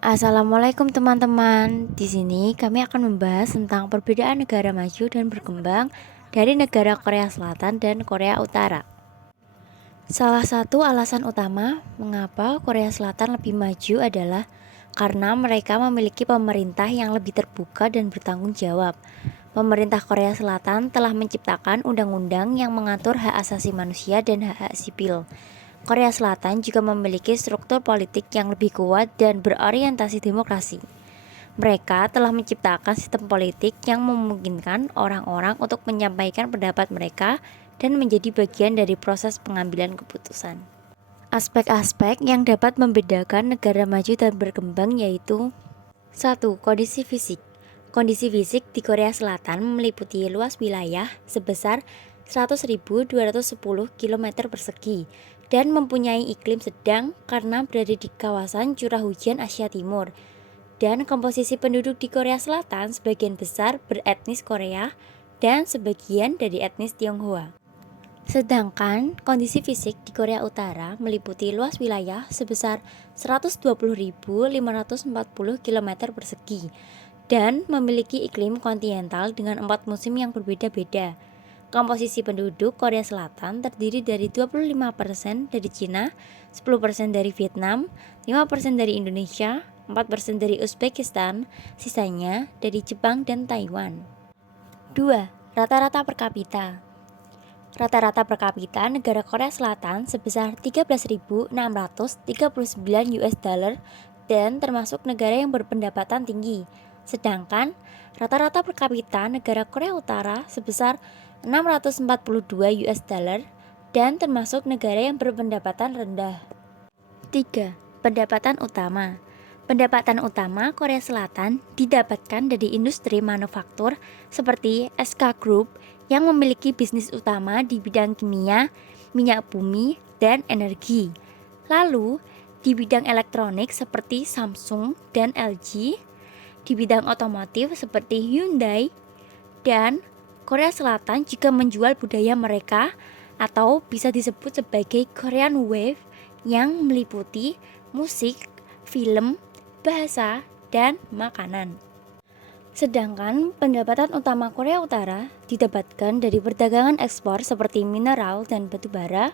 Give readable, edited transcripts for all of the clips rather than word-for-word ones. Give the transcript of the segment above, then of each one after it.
Assalamualaikum teman-teman. Di sini kami akan membahas tentang perbedaan negara maju dan berkembang dari negara Korea Selatan dan Korea Utara. Salah satu alasan utama mengapa Korea Selatan lebih maju adalah karena mereka memiliki pemerintah yang lebih terbuka dan bertanggung jawab. Pemerintah Korea Selatan telah menciptakan undang-undang yang mengatur hak asasi manusia dan hak-hak sipil. Korea Selatan juga memiliki struktur politik yang lebih kuat dan berorientasi demokrasi. Mereka telah menciptakan sistem politik yang memungkinkan orang-orang untuk menyampaikan pendapat mereka dan menjadi bagian dari proses pengambilan keputusan. Aspek-aspek yang dapat membedakan negara maju dan berkembang yaitu: 1. Kondisi fisik. Kondisi fisik di Korea Selatan meliputi luas wilayah sebesar 100.210 km persegi dan mempunyai iklim sedang karena berada di kawasan curah hujan Asia Timur. Dan komposisi penduduk di Korea Selatan sebagian besar beretnis Korea dan sebagian dari etnis Tionghoa. Sedangkan kondisi fisik di Korea Utara meliputi luas wilayah sebesar 120.540 km persegi dan memiliki iklim kontinental dengan 4 musim yang berbeda-beda. Komposisi penduduk Korea Selatan terdiri dari 25% dari Cina, 10% dari Vietnam, 5% dari Indonesia, 4% dari Uzbekistan, sisanya dari Jepang dan Taiwan. 2. Rata-rata per kapita. Rata-rata per kapita negara Korea Selatan sebesar 13.639 US dollar dan termasuk negara yang berpendapatan tinggi. Sedangkan rata-rata per kapita negara Korea Utara sebesar 642 US dollar dan termasuk negara yang berpendapatan rendah. 3. Pendapatan utama. Pendapatan utama Korea Selatan didapatkan dari industri manufaktur seperti SK Group yang memiliki bisnis utama di bidang kimia, minyak bumi, dan energi. Lalu, di bidang elektronik seperti Samsung dan LG, di bidang otomotif seperti Hyundai, dan Korea Selatan juga menjual budaya mereka atau bisa disebut sebagai Korean Wave yang meliputi musik, film, bahasa, dan makanan. Sedangkan pendapatan utama Korea Utara didapatkan dari perdagangan ekspor seperti mineral dan batu bara,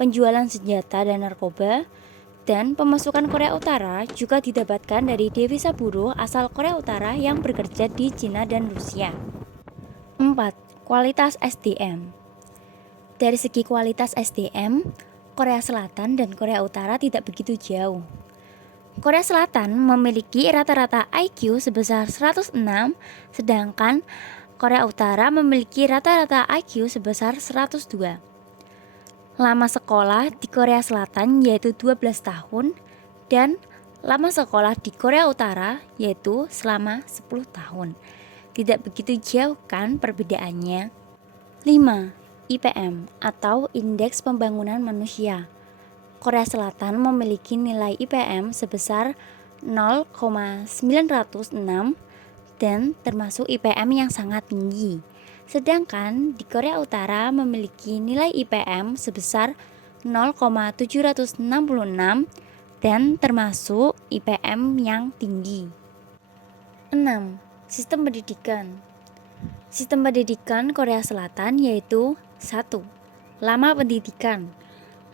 penjualan senjata dan narkoba, dan pemasukan Korea Utara juga didapatkan dari devisa buruh asal Korea Utara yang bekerja di Cina dan Rusia. 4. Kualitas SDM. Dari segi kualitas SDM, Korea Selatan dan Korea Utara tidak begitu jauh. Korea Selatan memiliki rata-rata IQ sebesar 106, sedangkan Korea Utara memiliki rata-rata IQ sebesar 102. Lama sekolah di Korea Selatan yaitu 12 tahun dan lama sekolah di Korea Utara yaitu selama 10 tahun. Tidak begitu jauh kan perbedaannya? 5. IPM atau Indeks Pembangunan Manusia. Korea Selatan memiliki nilai IPM sebesar 0,906 dan termasuk IPM yang sangat tinggi. Sedangkan di Korea Utara memiliki nilai IPM sebesar 0,766 dan termasuk IPM yang tinggi. 6. Sistem pendidikan. Sistem pendidikan Korea Selatan yaitu 1. Lama pendidikan.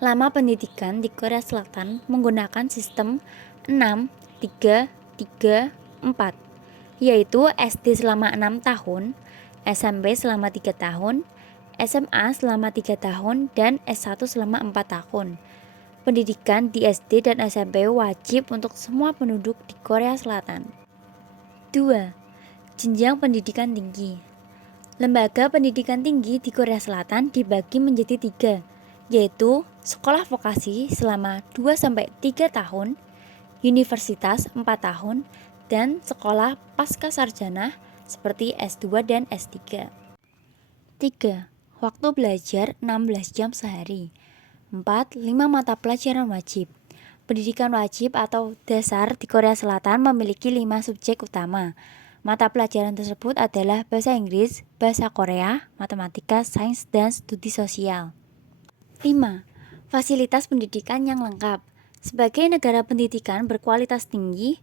Lama pendidikan di Korea Selatan menggunakan sistem 6, 3, 3, 4, yaitu SD selama 6 tahun, SMP selama 3 tahun, SMA selama 3 tahun, dan S1 selama 4 tahun. Pendidikan di SD dan SMP wajib untuk semua penduduk di Korea Selatan. 2. Jenjang pendidikan tinggi. Lembaga pendidikan tinggi di Korea Selatan dibagi menjadi 3, yaitu sekolah vokasi selama 2-3 tahun, universitas 4 tahun, dan sekolah pasca sarjana seperti S2 dan S3. 3. Waktu belajar 16 jam sehari. 4. 5 mata pelajaran wajib. Pendidikan wajib atau dasar di Korea Selatan memiliki 5 subjek utama. Mata pelajaran tersebut adalah bahasa Inggris, bahasa Korea, matematika, sains, dan studi sosial. 5. Fasilitas pendidikan yang lengkap. Sebagai negara pendidikan berkualitas tinggi,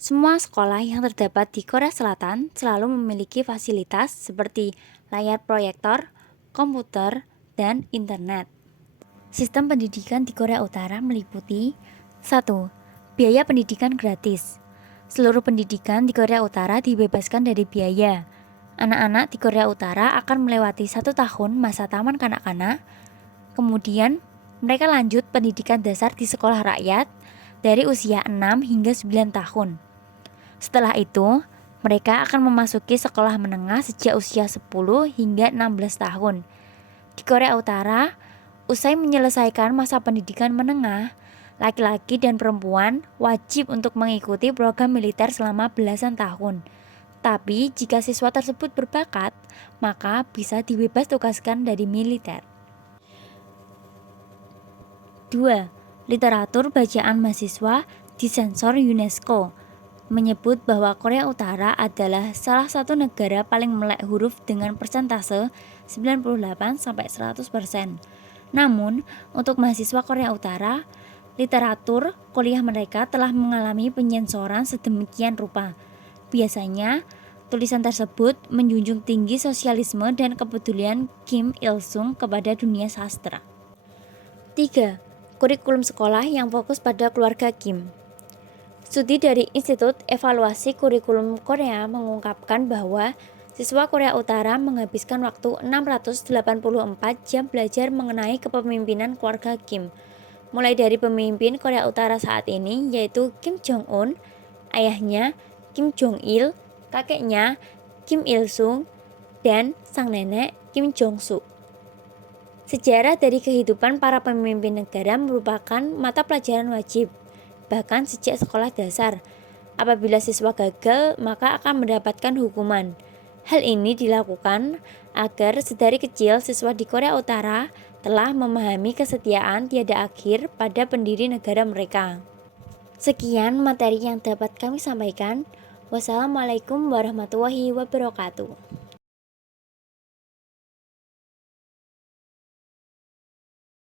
Semua sekolah yang terdapat di Korea Selatan selalu memiliki fasilitas seperti layar proyektor, komputer, dan internet. Sistem pendidikan di Korea Utara meliputi 1. Biaya pendidikan gratis. Seluruh pendidikan di Korea Utara dibebaskan dari biaya. Anak-anak di Korea Utara akan melewati 1 tahun masa taman kanak-kanak, kemudian mereka lanjut pendidikan dasar di sekolah rakyat dari usia 6 hingga 9 tahun. Setelah itu, mereka akan memasuki sekolah menengah sejak usia 10 hingga 16 tahun. Di Korea Utara, usai menyelesaikan masa pendidikan menengah, laki-laki dan perempuan wajib untuk mengikuti program militer selama belasan tahun. Tapi jika siswa tersebut berbakat, maka bisa dibebas tugaskan dari militer. 2. Literatur bacaan mahasiswa disensor UNESCO menyebut bahwa Korea Utara adalah salah satu negara paling melek huruf dengan persentase 98-100%. Namun, untuk mahasiswa Korea Utara, literatur kuliah mereka telah mengalami penyensoran sedemikian rupa. Biasanya, tulisan tersebut menjunjung tinggi sosialisme dan kepedulian Kim Il-sung kepada dunia sastra. 3. Kurikulum sekolah yang fokus pada keluarga Kim. Studi dari Institut Evaluasi Kurikulum Korea mengungkapkan bahwa siswa Korea Utara menghabiskan waktu 684 jam belajar mengenai kepemimpinan keluarga Kim, mulai dari pemimpin Korea Utara saat ini yaitu Kim Jong-un, ayahnya Kim Jong-il, kakeknya Kim Il-sung, dan sang nenek Kim Jong-suk. Sejarah dari kehidupan para pemimpin negara merupakan mata pelajaran wajib, bahkan sejak sekolah dasar. Apabila siswa gagal, maka akan mendapatkan hukuman. Hal ini dilakukan agar sedari kecil siswa di Korea Utara telah memahami kesetiaan tiada akhir pada pendiri negara mereka. Sekian materi yang dapat kami sampaikan. Wassalamualaikum warahmatullahi wabarakatuh.